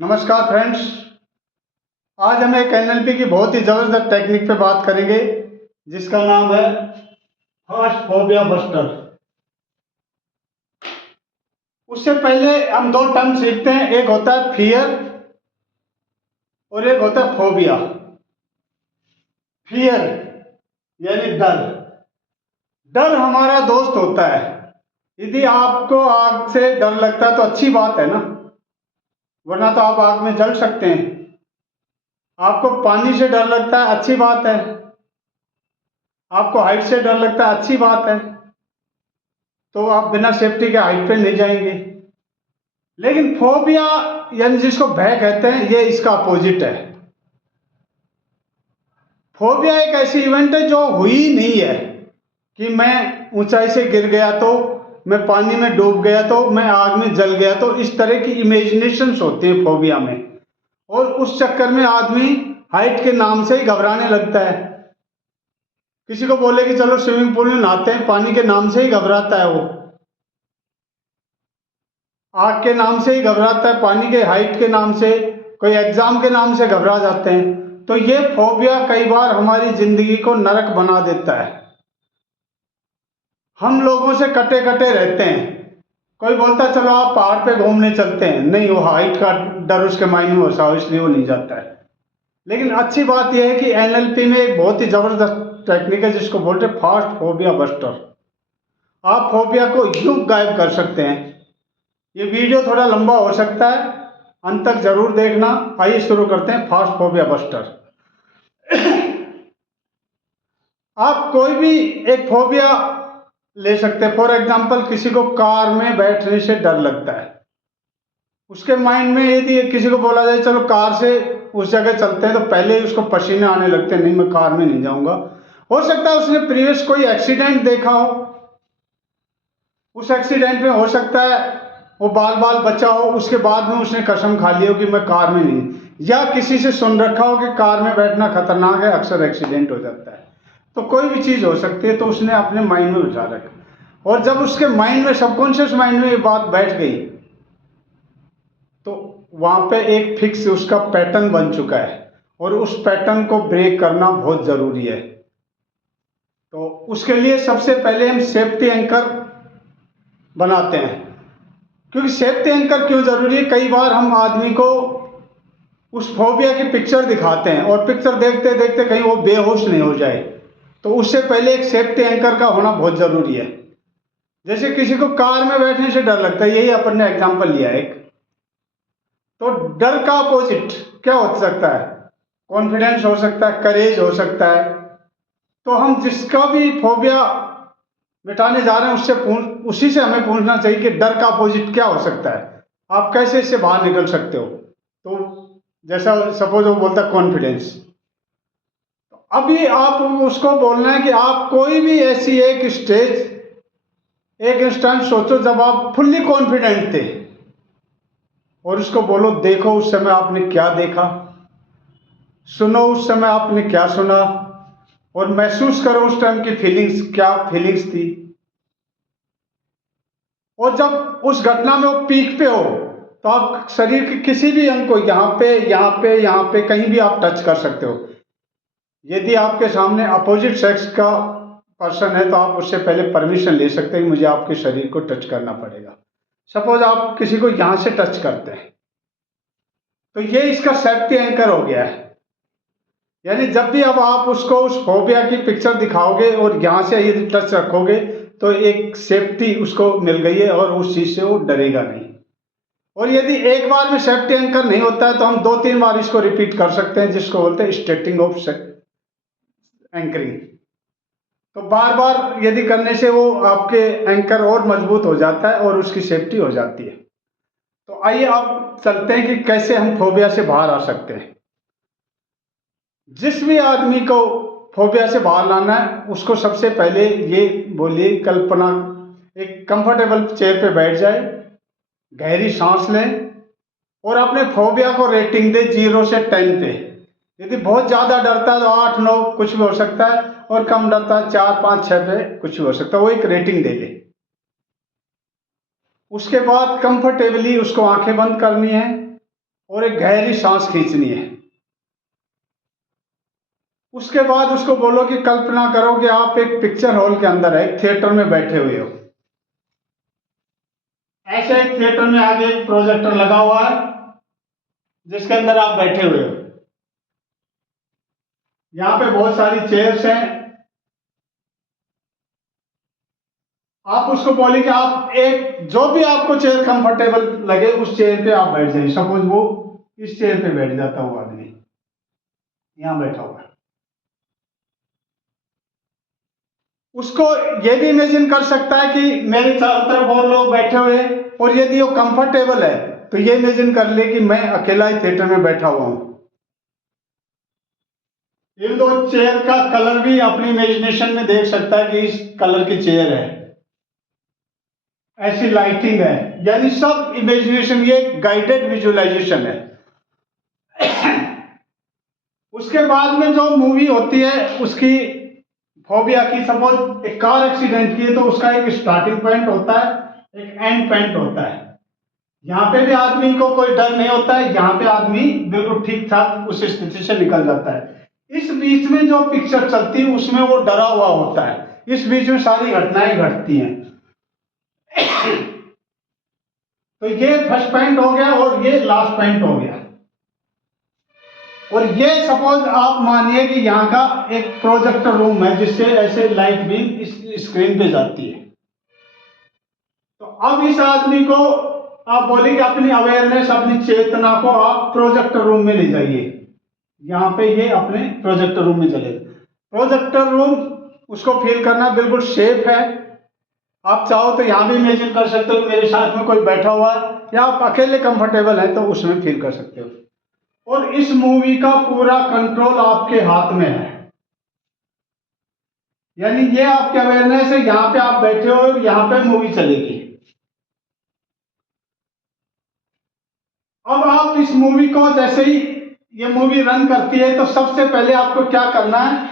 नमस्कार फ्रेंड्स। आज हम एक एनएलपी की बहुत ही ज़बरदस्त टेक्निक पे बात करेंगे जिसका नाम है फास्ट फोबिया बस्टर। उससे पहले हम दो टर्म सीखते हैं, एक होता है फियर और एक होता है फोबिया। फियर यानी डर। डर हमारा दोस्त होता है। यदि आपको आग से डर लगता है तो अच्छी बात है ना, वरना तो आप आग में जल सकते हैं। आपको पानी से डर लगता है, अच्छी बात है। आपको हाइट से डर लगता है, अच्छी बात है, तो आप बिना सेफ्टी के हाइट पे नहीं जाएंगे। लेकिन फोबिया यानी जिसको भय कहते हैं, ये इसका अपोजिट है। फोबिया एक ऐसी इवेंट है जो हुई नहीं है कि मैं ऊंचाई से गिर गया तो, मैं पानी में डूब गया तो, मैं आग में जल गया तो, इस तरह की इमेजिनेशंस होती हैं फोबिया में। और उस चक्कर में आदमी हाइट के नाम से ही घबराने लगता है। किसी को बोले कि चलो स्विमिंग पूल में नहाते हैं, पानी के नाम से ही घबराता है। वो आग के नाम से ही घबराता है, पानी के हाइट के नाम से, कोई एग्जाम के नाम से घबरा जाते हैं। तो ये फोबिया कई बार हमारी जिंदगी को नरक बना देता है। हम लोगों से कटे कटे रहते हैं। कोई बोलता है चलो आप पहाड़ पे घूमने चलते हैं, नहीं, वो हाइट का डर उसके माइंड में होता है, इसलिए वो नहीं जाता है। लेकिन अच्छी बात यह है कि एनएलपी में एक बहुत ही जबरदस्त टेक्निक है जिसको बोलते हैं फास्ट फोबिया बस्टर। आप फोबिया को यूं गायब कर सकते हैं। ये वीडियो थोड़ा लंबा हो सकता है, अंत तक जरूर देखना। आइए शुरू करते हैं फास्ट फोबिया बस्टर। आप कोई भी एक फोबिया ले सकते हैं। फॉर एग्जांपल, किसी को कार में बैठने से डर लगता है। उसके माइंड में यदि किसी को बोला जाए चलो कार से उस जगह चलते हैं, तो पहले ही उसको पसीने आने लगते हैं, नहीं मैं कार में नहीं जाऊंगा। हो सकता है उसने प्रीवियस कोई एक्सीडेंट देखा हो, उस एक्सीडेंट में हो सकता है वो बाल बाल बचा हो, उसके बाद में उसने कसम खा ली हो कि मैं कार में नहीं, या किसी से सुन रखा हो कि कार में बैठना खतरनाक है, अक्सर एक्सीडेंट हो जाता है। तो कोई भी चीज हो सकती है, तो उसने अपने माइंड में बिठा रखा। और जब उसके माइंड में, सबकॉन्शियस माइंड में ये बात बैठ गई, तो वहां पे एक फिक्स उसका पैटर्न बन चुका है, और उस पैटर्न को ब्रेक करना बहुत जरूरी है। तो उसके लिए सबसे पहले हम सेफ्टी एंकर बनाते हैं। क्योंकि सेफ्टी एंकर क्यों जरूरी है? कई बार हम आदमी को उस फोबिया की पिक्चर दिखाते हैं और पिक्चर देखते देखते कहीं वो बेहोश नहीं हो जाए, तो उससे पहले एक सेफ्टी एंकर का होना बहुत जरूरी है। जैसे किसी को कार में बैठने से डर लगता है, यही अपन ने एग्जांपल लिया एक। तो डर का अपोजिट क्या हो सकता है? कॉन्फिडेंस हो सकता है, करेज हो सकता है। तो हम जिसका भी फोबिया मिटाने जा रहे हैं उसी से हमें पूछना चाहिए कि डर का अपोजिट क्या हो सकता है, आप कैसे इससे बाहर निकल सकते हो। तो जैसा सपोज वो बोलता है कॉन्फिडेंस, तो अभी आप उसको बोलना है कि आप कोई भी ऐसी एक स्टेज, एक इंस्टेंट सोचो जब आप फुल्ली कॉन्फिडेंट थे, और उसको बोलो देखो उस समय आपने क्या देखा, सुनो उस समय आपने क्या सुना, और महसूस करो उस टाइम की फीलिंग्स, क्या फीलिंग्स थी। और जब उस घटना में वो पीक पे हो, तो आप शरीर के किसी भी अंग को यहाँ पे यहाँ पे यहाँ पे कहीं भी आप टच कर सकते हो। यदि आपके सामने अपोजिट सेक्स का पर्सन है, तो आप उससे पहले परमिशन ले सकते हैं कि मुझे आपके शरीर को टच करना पड़ेगा। सपोज आप किसी को यहाँ से टच करते हैं, तो ये इसका सेफ्टी एंकर हो गया है। यानी जब भी अब आप उसको उस फोबिया की पिक्चर दिखाओगे और यहाँ से यदि टच रखोगे, तो एक सेफ्टी उसको मिल गई है और उस चीज से वो डरेगा नहीं। और यदि एक बार में सेफ्टी एंकर नहीं होता है, तो हम 2-3 बार इसको रिपीट कर सकते हैं, जिसको बोलते हैं स्टेटिंग ऑफ एंकरिंग। तो बार बार यदि करने से वो आपके एंकर और मजबूत हो जाता है और उसकी सेफ्टी हो जाती है। तो आइए आप चलते हैं कि कैसे हम फोबिया से बाहर आ सकते हैं। जिस भी आदमी को फोबिया से बाहर लाना है, उसको सबसे पहले ये बोलिए, कल्पना, एक कंफर्टेबल चेयर पे बैठ जाए, गहरी सांस लें और अपने फोबिया को रेटिंग दे 0 से 10 पे। यदि बहुत ज्यादा डरता है तो 8-9 कुछ भी हो सकता है, और कम डरता है 4-5-6 पे कुछ भी हो सकता है, वो एक रेटिंग दे ले। उसके बाद कंफर्टेबली उसको आंखें बंद करनी है और एक गहरी सांस खींचनी है। उसके बाद उसको बोलो कि कल्पना करो कि आप एक पिक्चर हॉल के अंदर है, एक थिएटर में बैठे हुए हो। ऐसे एक थिएटर में आगे एक प्रोजेक्टर लगा हुआ है जिसके अंदर आप बैठे हुए हो। यहाँ पे बहुत सारी चेयर्स हैं। आप उसको बोले कि आप एक जो भी आपको चेयर कंफर्टेबल लगे उस चेयर पे आप बैठ जाइए। सपोज वो इस चेयर पे बैठ जाता हुआ आदमी यहां बैठा हुआ है, उसको ये भी इमेजिन कर सकता है कि मेरे चारों तरफ और लोग बैठे हुए हैं, और यदि वो कंफर्टेबल है तो ये इमेजिन कर ले कि मैं अकेला ही थिएटर में बैठा हुआ हूं। इन दो चेयर का कलर भी अपनी इमेजिनेशन में देख सकता है कि इस कलर की चेयर है, ऐसी लाइटिंग है, यानी सब इमेजिनेशन, ये गाइडेड विजुअलाइजेशन है। उसके बाद में जो मूवी होती है उसकी फोबिया की, सपोज एक कार एक्सीडेंट की है तो उसका एक स्टार्टिंग पॉइंट होता है, एक एंड पॉइंट होता है। यहाँ पे भी आदमी को कोई डर नहीं होता है, यहाँ पे आदमी बिल्कुल ठीक ठाक उस स्थिति से निकल जाता है। इस बीच में जो पिक्चर चलती है उसमें वो डरा हुआ होता है, इस बीच में सारी घटनाएं घटती हैं। तो ये फर्स्ट पॉइंट हो गया और ये लास्ट पॉइंट हो गया। और ये सपोज आप मानिए कि यहाँ का एक प्रोजेक्टर रूम है जिससे ऐसे लाइट भी इस स्क्रीन पे जाती है। तो अब इस आदमी को आप बोलेंगे अपनी अवेयरनेस, अपनी चेतना को आप प्रोजेक्टर रूम में ले जाइए। यहाँ पे ये अपने प्रोजेक्टर रूम में चले। प्रोजेक्टर रूम उसको फील करना बिल्कुल सेफ है। आप चाहो तो यहाँ भी इमेजिन कर सकते हो मेरे साथ में कोई बैठा हुआ है, या आप अकेले कंफर्टेबल है तो उसमें फील कर सकते हो। और इस मूवी का पूरा कंट्रोल आपके हाथ में है, यानी ये आपकी अवेयरनेस है, यहाँ पे आप बैठे हो और यहाँ पे मूवी चलेगी। अब आप इस मूवी को जैसे ही ये मूवी रन करती है तो सबसे पहले आपको क्या करना है,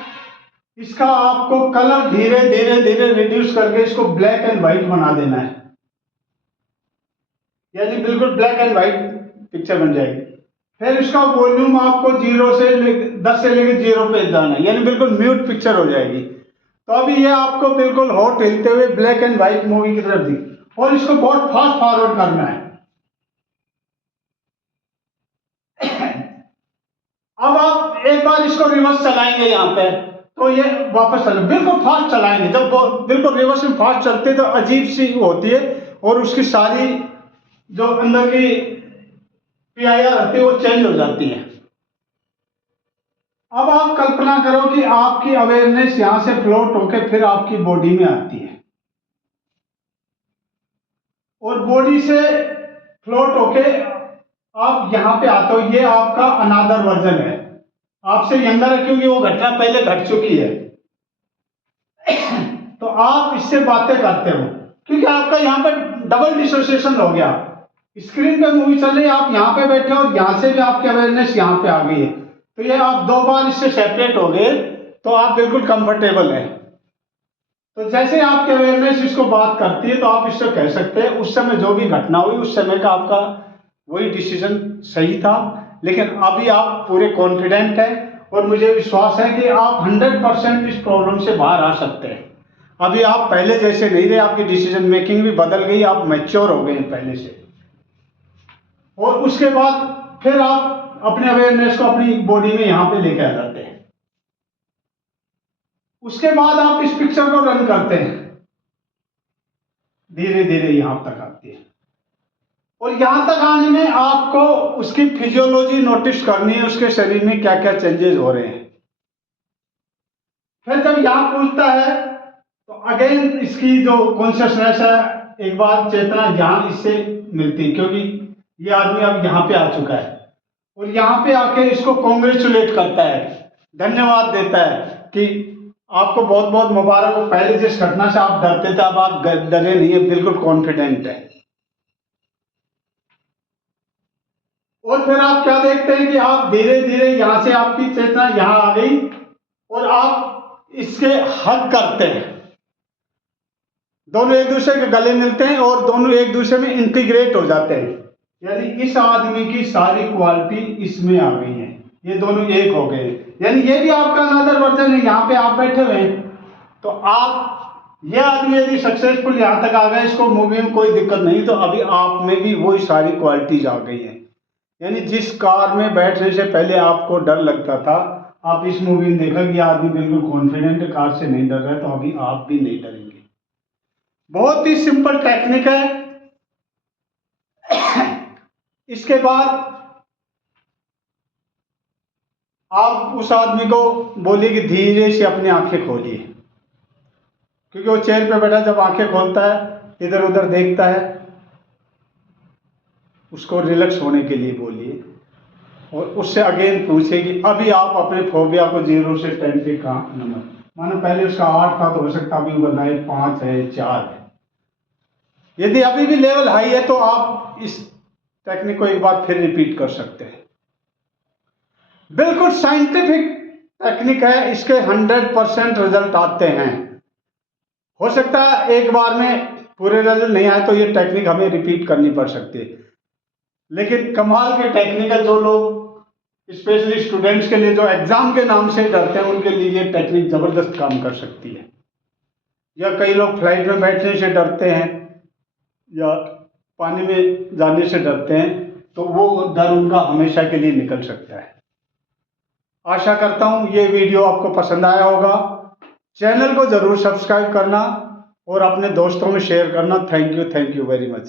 इसका आपको कलर धीरे धीरे धीरे रिड्यूस करके इसको ब्लैक एंड व्हाइट बना देना है, यानी बिल्कुल ब्लैक एंड व्हाइट पिक्चर बन जाएगी। फिर इसका वॉल्यूम आपको 10 से लेकर 0 पे जाना है, यानी बिल्कुल म्यूट पिक्चर हो जाएगी। तो अभी ये आपको बिल्कुल हॉट हिलते हुए ब्लैक एंड व्हाइट मूवी की तरफ दी, और इसको बहुत फास्ट फॉरवर्ड करना है। अब आप एक बार इसको रिवर्स चलाएंगे यहाँ पे तो ये वापस चले, बिल्कुल फास्ट चलाएंगे। जब वो बिल्कुल रिवर्स में फास्ट चलते तो अजीब सी होती है और उसकी सारी जो अंदर की PIR होती है वो चेंज हो जाती है। अब आप कल्पना करो कि आपकी अवेयरनेस यहां से फ्लोट होकर फिर आपकी बॉडी में आती है, और बॉडी से फ्लोट होके आप यहां पे आते हो। ये आपका अनादर वर्जन है, आपसे यंगर है क्योंकि वो घटना पहले घट चुकी है। तो आप इससे बातें करते हो क्योंकि आपका यहाँ पे डबल डिसोसिएशन हो गया। स्क्रीन पे मूवी चल रही है, आप यहाँ पे बैठे हो, यहाँ से भी आपकी अवेयरनेस यहाँ पे आ गई है, तो ये आप 2 बार इससे सेपरेट हो गए तो आप बिल्कुल कंफर्टेबल है। तो जैसे आपकी अवेयरनेस इसको बात करती है तो आप इससे कह सकते हैं उस समय जो भी घटना हुई उस समय का आपका वही डिसीजन सही था, लेकिन अभी आप पूरे कॉन्फिडेंट हैं और मुझे विश्वास है कि आप 100% इस प्रॉब्लम से बाहर आ सकते हैं। अभी आप पहले जैसे नहीं रहे, आपकी डिसीजन मेकिंग भी बदल गई, आप मैच्योर हो गए हैं पहले से। और उसके बाद फिर आप अपने अवेयरनेस को अपनी बॉडी में यहां पे लेके आ जाते हैं। उसके बाद आप इस पिक्चर को रन करते हैं, धीरे धीरे यहां तक आती है, और यहां तक आने में आपको उसकी फिजियोलॉजी नोटिस करनी है, उसके शरीर में क्या क्या चेंजेस हो रहे हैं। फिर जब यहां पहुंचता है तो अगेन इसकी जो कॉन्शियसनेस है, एक बार चेतना यहां इससे मिलती है क्योंकि ये आदमी अब यहाँ पे आ चुका है, और यहाँ पे आके इसको कॉन्ग्रेचुलेट करता है, धन्यवाद देता है कि आपको बहुत बहुत मुबारक हो, पहले जिस घटना से आप डरते थे अब आप डरे नहीं है, बिल्कुल कॉन्फिडेंट है। और फिर आप क्या देखते हैं कि आप धीरे धीरे यहां से आपकी चेतना यहां आ गई और आप इसके हग करते हैं, दोनों एक दूसरे के गले मिलते हैं और दोनों एक दूसरे में इंटीग्रेट हो जाते हैं। यानी इस आदमी की सारी क्वालिटी इसमें आ गई है, ये दोनों एक हो गए। यानी ये भी आपका अनदर वर्जन है। यहाँ पे आप बैठे हुए हैं तो आप, ये आदमी यदि सक्सेसफुल यहाँ तक आ गए, इसको मूवी में कोई दिक्कत नहीं, तो अभी आप में भी वही सारी क्वालिटीज आ गई हैं। यानी जिस कार में बैठने से पहले आपको डर लगता था, आप इस मूवी में देखा कि आदमी बिल्कुल कॉन्फिडेंट कार से नहीं डर रहा है, तो अभी आप भी नहीं डरेंगे। बहुत ही सिंपल टेक्निक है। इसके बाद आप उस आदमी को बोलिए कि धीरे से अपनी आंखें खोलिए, क्योंकि वो चेयर पे बैठा, जब आंखें खोलता है इधर उधर देखता है, उसको रिलैक्स होने के लिए बोलिए और उससे अगेन पूछिए कि अभी आप अपने फोबिया को 0 से 10 पे कहाँ नंबर, मानो पहले उसका 8 था तो हो सकता अभी बताए 5 है, 4 है। यदि अभी भी लेवल हाई है तो आप इस टेक्निक को एक बार फिर रिपीट कर सकते हैं। बिल्कुल साइंटिफिक टेक्निक है, इसके 100% रिजल्ट आते हैं। हो सकता है एक बार में पूरे रिजल्ट नहीं आए तो ये टेक्निक हमें रिपीट करनी पड़ सकती है, लेकिन कमाल की टेक्निक है। जो लोग स्पेशली स्टूडेंट्स के लिए जो एग्जाम के नाम से डरते हैं, उनके लिए ये टेक्निक जबरदस्त काम कर सकती है। या कई लोग फ्लाइट में बैठने से डरते हैं या पानी में जाने से डरते हैं, तो वो डर उनका हमेशा के लिए निकल सकता है। आशा करता हूं ये वीडियो आपको पसंद आया होगा। चैनल को जरूर सब्सक्राइब करना और अपने दोस्तों में शेयर करना। Thank you very much.